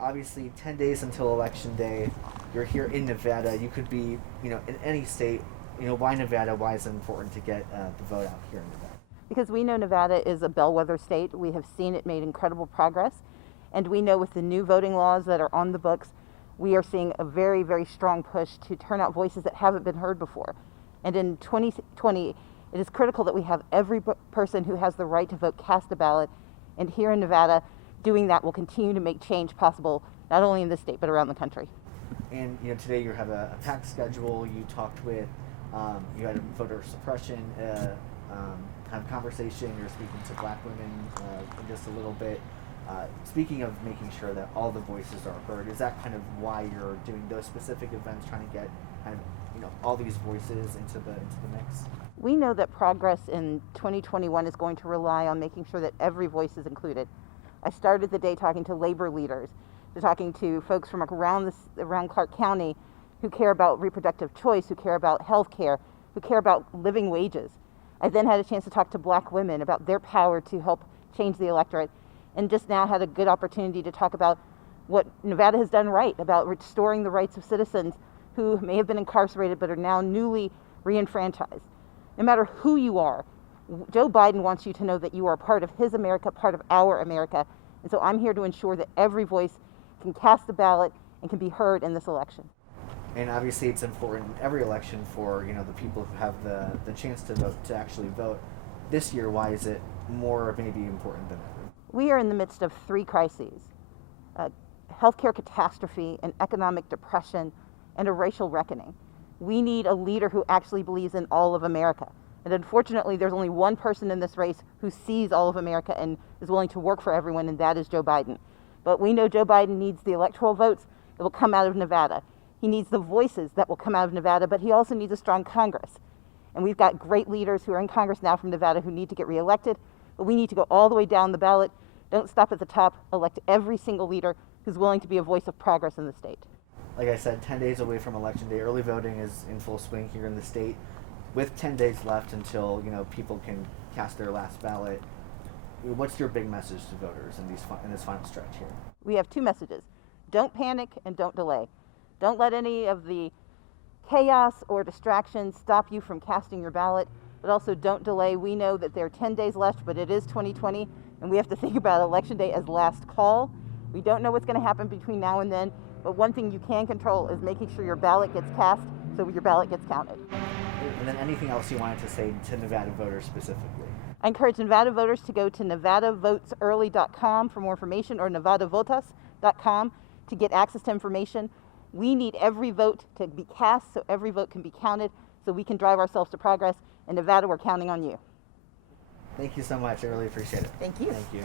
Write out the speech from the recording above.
Obviously, 10 days until Election Day. You're here in Nevada. You could be, in any state. Why Nevada? Why is it important to get the vote out here in Nevada? Because we know Nevada is a bellwether state. We have seen it made incredible progress. And we know with the new voting laws that are on the books, we are seeing a very, very strong push to turn out voices that haven't been heard before. And in 2020, it is critical that we have every person who has the right to vote cast a ballot. And here in Nevada, doing that will continue to make change possible, not only in this state, but around the country. And today you have a packed schedule. You talked with, you had a voter suppression kind of conversation. You're speaking to Black women in just a little bit. Speaking of making sure that all the voices are heard, is that kind of why you're doing those specific events, trying to get kind of all these voices into the mix? We know that progress in 2021 is going to rely on making sure that every voice is included. I started the day talking to labor leaders, talking to folks from around Clark County who care about reproductive choice, who care about health care, who care about living wages. I then had a chance to talk to Black women about their power to help change the electorate, and just now had a good opportunity to talk about what Nevada has done right, about restoring the rights of citizens who may have been incarcerated but are now newly re-enfranchised. No matter who you are, Joe Biden wants you to know that you are part of his America, part of our America. And so I'm here to ensure that every voice can cast a ballot and can be heard in this election. And obviously it's important in every election for the people who have the chance to vote to actually vote. This year, why is it more maybe important than ever? We are in the midst of three crises: healthcare catastrophe, an economic depression, and a racial reckoning. We need a leader who actually believes in all of America. And unfortunately, there's only one person in this race who sees all of America and is willing to work for everyone, and that is Joe Biden. But we know Joe Biden needs the electoral votes that will come out of Nevada. He needs the voices that will come out of Nevada, but he also needs a strong Congress. And we've got great leaders who are in Congress now from Nevada who need to get reelected, but we need to go all the way down the ballot. Don't stop at the top. Elect every single leader who's willing to be a voice of progress in the state. Like I said, 10 days away from Election Day. Early voting is in full swing here in the state. With 10 days left until people can cast their last ballot, what's your big message to voters in this final stretch here? We have two messages. Don't panic and don't delay. Don't let any of the chaos or distractions stop you from casting your ballot, but also don't delay. We know that there are 10 days left, but it is 2020, and we have to think about Election Day as last call. We don't know what's going to happen between now and then, but one thing you can control is making sure your ballot gets cast so your ballot gets counted. And then anything else you wanted to say to Nevada voters specifically? I encourage Nevada voters to go to nevadavotesearly.com for more information, or nevadavotas.com to get access to information. We need every vote to be cast so every vote can be counted so we can drive ourselves to progress. In Nevada, we're counting on you. Thank you so much. I really appreciate it. Thank you. Thank you.